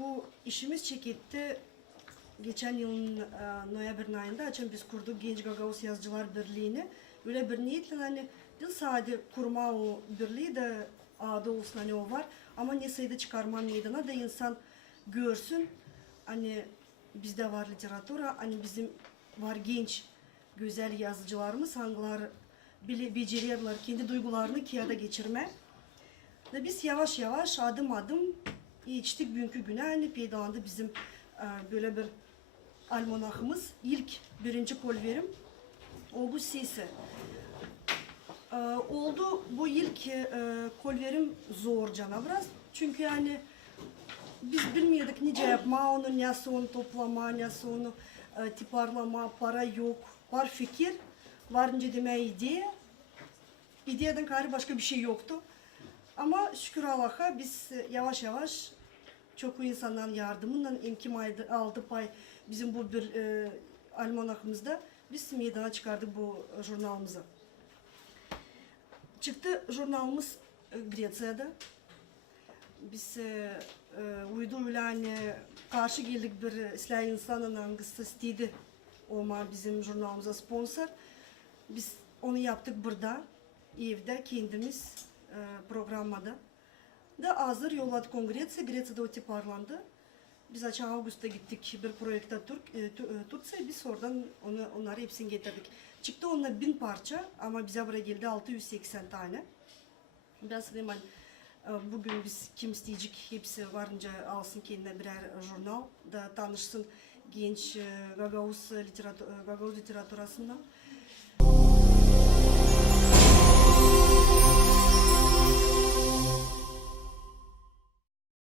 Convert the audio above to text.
bu işimiz çekildi. Geçen yılın noyabr ayında açın biz kurduk Genç Gagavuz Yazıcılar Birliği'ni. Öyle bir niyetle hani değil sadece kurma o birliği de adı olsun hani o var. Ama ne sayıda çıkarma meydana da insan görsün. Hani bizde var literatura, hani bizim var genç güzel yazıcılarımız, hangiler beceriyorlar kendi duygularını kağıda geçirme. Ve biz yavaş yavaş adım adım geçtik bugünkü güne hani peydalandı bizim böyle bir almanahımız. İlk birinci kolverim o bu sesi. Oldu bu ilk kolverim zor cana biraz. Çünkü yani biz bilmiyorduk nice yapma, onu nasıl onu toplama, nasıl onu tiparlama, para yok. Var fikir, var nice demeye ideya. İdeyadan gayrı başka bir şey yoktu. Ama şükür Allah'a biz yavaş yavaş çok insanların yardımıyla imkan aldı pay bizim bu bir almanakımızda biz meydana çıkardık bu jurnalımızı. Çıktı jurnalımız Greciya'da. Biz uyduyla karşı geldik bir İslam insanın hangisi istedi olma bizim jurnalımıza sponsor. Biz onu yaptık burada, evde kendimiz programda. Da hazır yolladık kongresi, Grecya'da o tiparlandı. Biz açan Ağustos'ta gittik bir projekte Türkiye, biz oradan onları hepsini getirdik. Çıktı onunla 1000 parça ama bize buraya geldi 680 tane. Ben dedim hani bugün biz kim isteyecek hepsi varınca alsın kendine birer jurnal da tanışsın genç Gagavuz literatürasından.